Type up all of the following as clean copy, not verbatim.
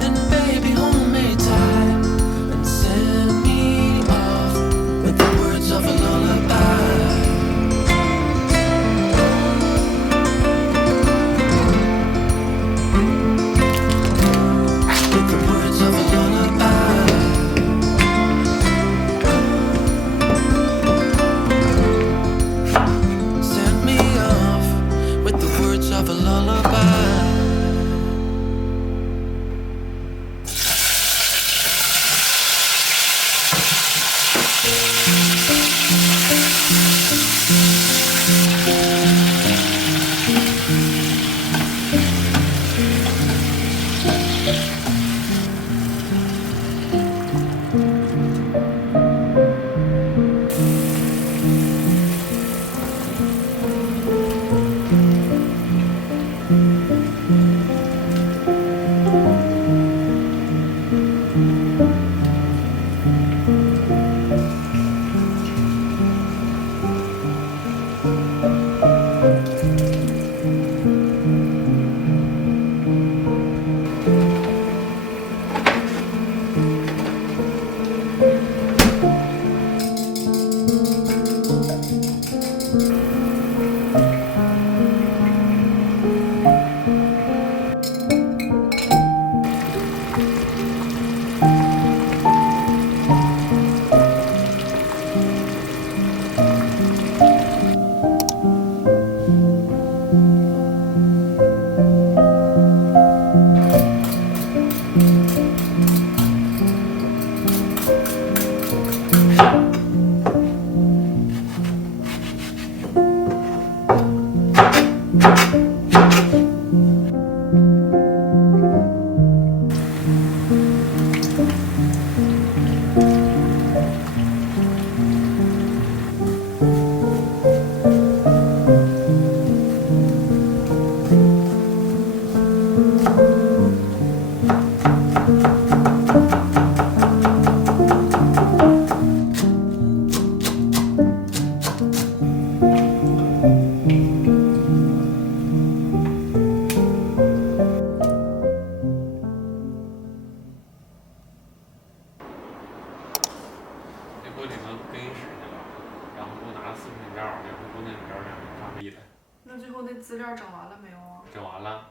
Then baby hold me tight and send me off 那最后那资料整完了没有啊？整完了。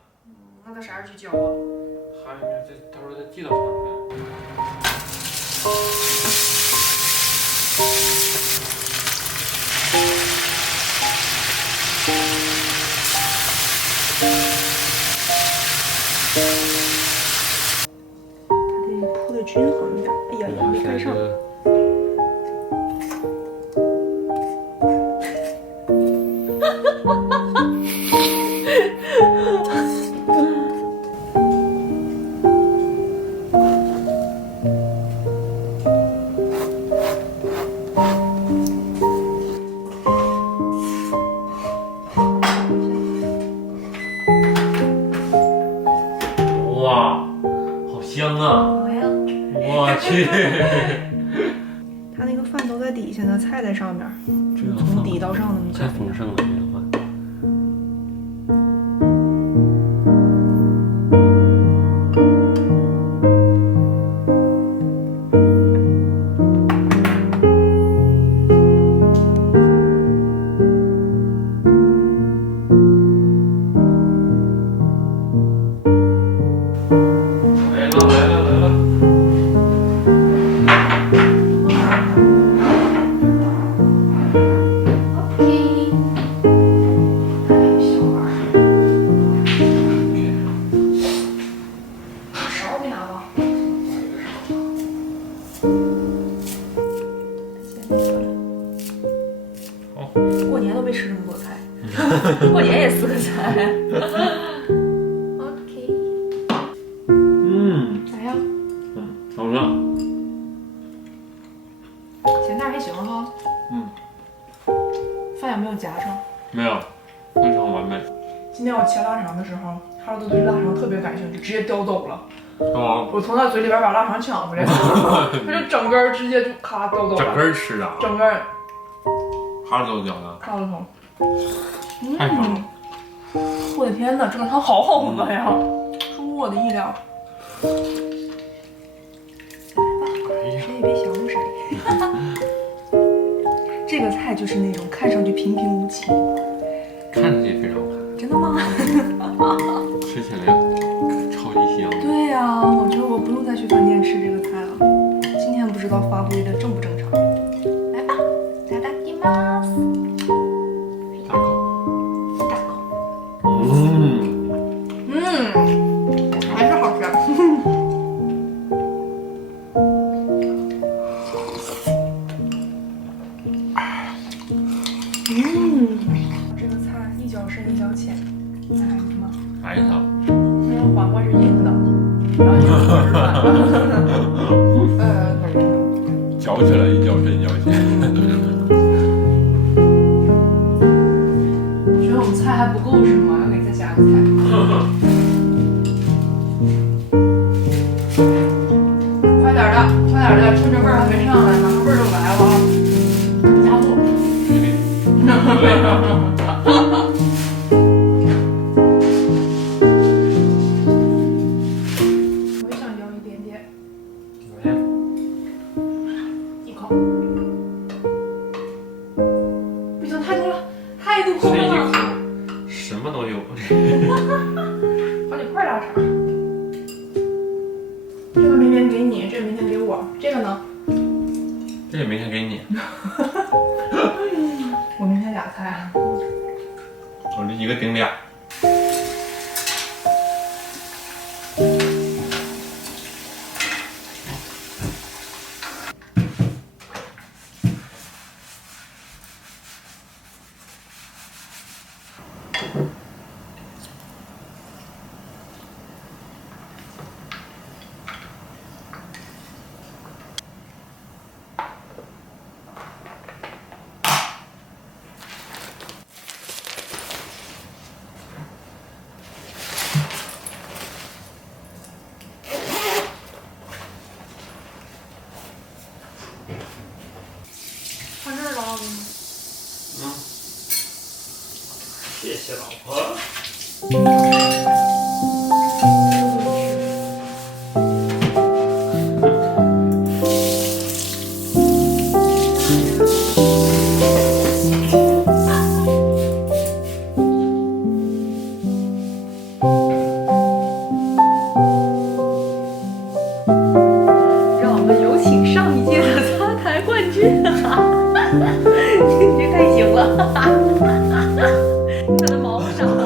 那他啥时候去交啊？还没，他说他寄到厂子。它得铺的均衡一点。哎呀呀，没盖上。哇，好香啊！我去，它那个饭都在底下呢，菜在上面，这个从底到上那么太丰盛了，这个饭。过年都没吃这么多菜，过年也4个菜。OK， 咋样？好了。咸淡还行哈。饭有没有夹上？没有，非常完美。今天我切腊肠的时候，哈罗都对腊肠特别感兴趣，直接叼走了。我从他嘴里边把腊肠抢回来，他就整根直接就咔叼走了。整根吃啊？整根。哈罗都叼的。哈罗头。太爽了！我的天哪，这个汤好好喝呀，出乎我的意料。谁也别小录谁。这个菜就是那种看上去平平无奇，看上去也非常好看。真的吗？吃起来超级香。对呀，我觉得我不用再去饭店吃这个菜了。今天不知道发挥的正不正常。来吧，いただきます。大口。大口。还是好吃。这个菜一脚深一脚浅，来什么？来一套。那种黄瓜是硬的，然后牛肉是软的。嚼起来一脚深一脚浅。觉得我们菜还不够是吗？要给再加个菜。快点的，快点的，趁着味儿还没上来，马上味儿就来了。加速。我也想要一点点。一口。不行，太多了，太多了。什么都有。好几块腊肠。这个明天给你，这个明天给我，这个呢？这个明天给你。我明天俩菜。我这一个顶俩。给你。谢谢老婆。让我们有请上一届的擦台冠军，你太行了，你可能毛不上啊。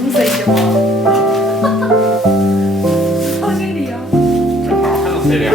你谁行吗？放这里啊。正好还能塞俩。